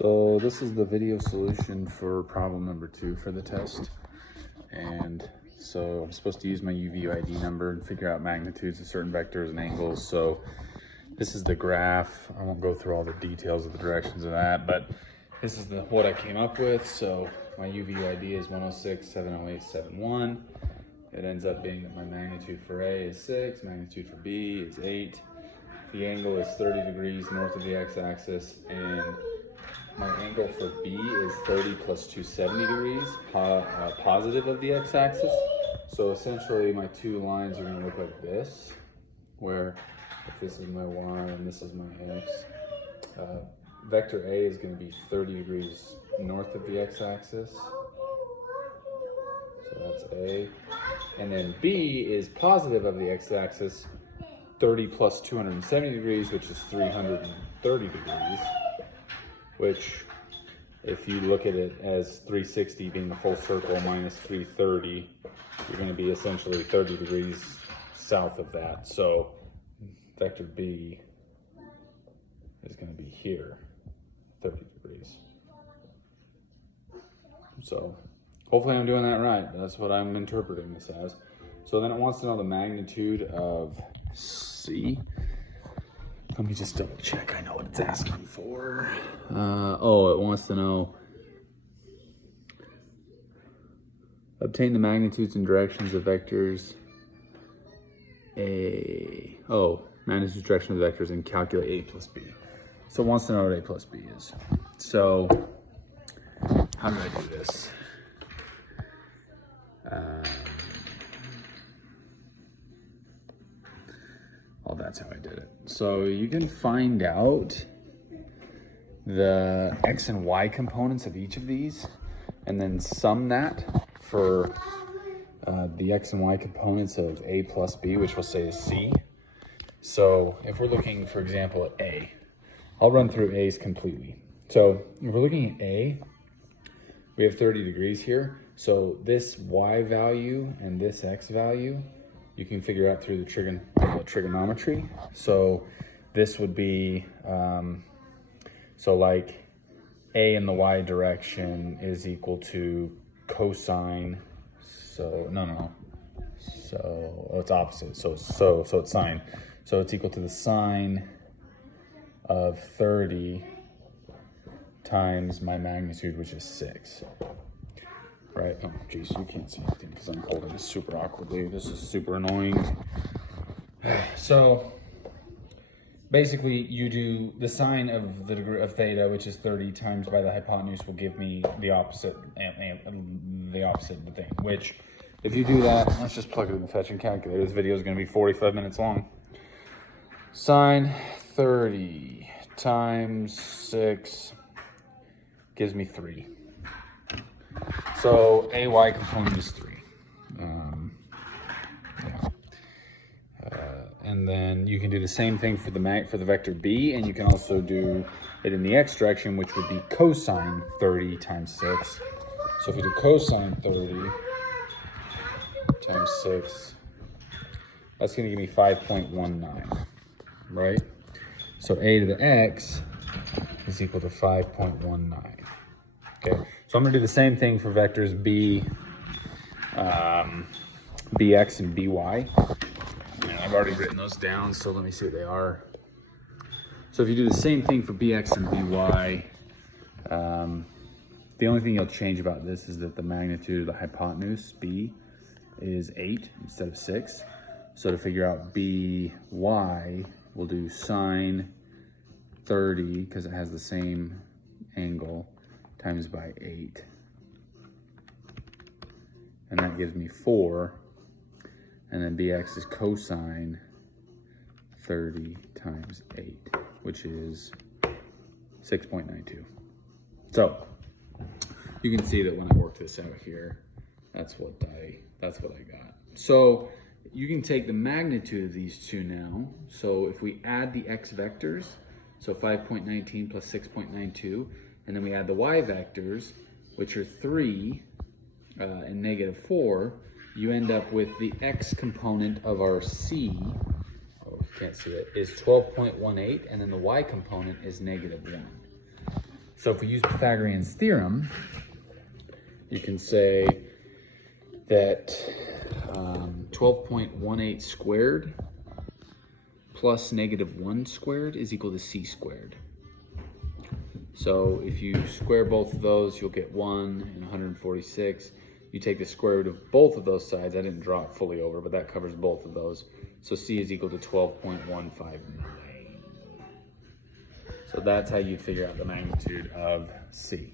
So this is the video solution for problem number 2 for the test. And so I'm supposed to use my UVID number and figure out magnitudes of certain vectors and angles. So this is the graph. I won't go through all the details of the directions of that, but this is what I came up with. So my UVID is 106.70871. It ends up being that my magnitude for A is 6, magnitude for B is 8. The angle is 30 degrees north of the x-axis, and my angle for B is 30 plus 270 degrees, positive of the x-axis. So essentially my two lines are gonna look like this, where if this is my y and this is my x, vector A is gonna be 30 degrees north of the x-axis. So that's A. And then B is positive of the x-axis, 30 plus 270 degrees, which is 330 degrees, which if you look at it as 360 being the full circle minus 330, you're going to be essentially 30 degrees south of that. So vector B is going to be here, 30 degrees. So hopefully I'm doing that right. That's what I'm interpreting this as. So then it wants to know the magnitude of C. Let me just double check. I know what it's asking for. Oh, it wants to know obtain the magnitudes and directions of vectors magnitudes, direction of vectors, and calculate A plus B. So it wants to know what A plus B is. So how do I do this? Well, that's how I did it. So you can find out the X and Y components of each of these and then sum that for the X and Y components of A plus B, which we'll say is C. So if we're looking, for example, at A, I'll run through A's completely. So if we're looking at A, we have 30 degrees here. So this Y value and this X value, you can figure out through the trigonometry. So this would be, so like A in the Y direction is equal to cosine. So so it's opposite. So it's sine. So it's equal to the sine of 30 times my magnitude, which is 6. Right? Oh, geez, you can't see anything because I'm holding this super awkwardly. This is super annoying. So basically, you do the sine of the degree of theta, which is 30, times by the hypotenuse will give me the opposite, the opposite of the thing. Which, if you do that, let's just plug it in the fetching calculator. This video is going to be 45 minutes long. Sine 30 times 6 gives me 3. So AY component is 3. And then you can do the same thing for the vector B, and you can also do it in the X direction, which would be cosine 30 times 6. So if you do cosine 30 times 6, that's going to give me 5.19, right? So A to the X is equal to 5.19. Okay, so I'm going to do the same thing for vectors B, Bx and By. And I've already written those down, so let me see what they are. So if you do the same thing for Bx and By, the only thing you'll change about this is that the magnitude of the hypotenuse, B, is 8 instead of 6. So to figure out By, we'll do sine 30, because it has the same angle, times by 8. And that gives me 4. And then Bx is cosine 30 times 8, which is 6.92. So you can see that when I work this out here, that's what I got. So you can take the magnitude of these two now. So if we add the X vectors, so 5.19 plus 6.92, and then we add the Y vectors, which are 3 and negative 4, you end up with the X component of our C, oh, you can't see it, is 12.18, and then the Y component is negative 1. So if we use Pythagorean's theorem, you can say that 12.18 squared plus -1 squared is equal to c squared. So if you square both of those, you'll get 1 and 146. You take the square root of both of those sides. I didn't draw it fully over, but that covers both of those. So c is equal to 12.159. So that's how you figure out the magnitude of c.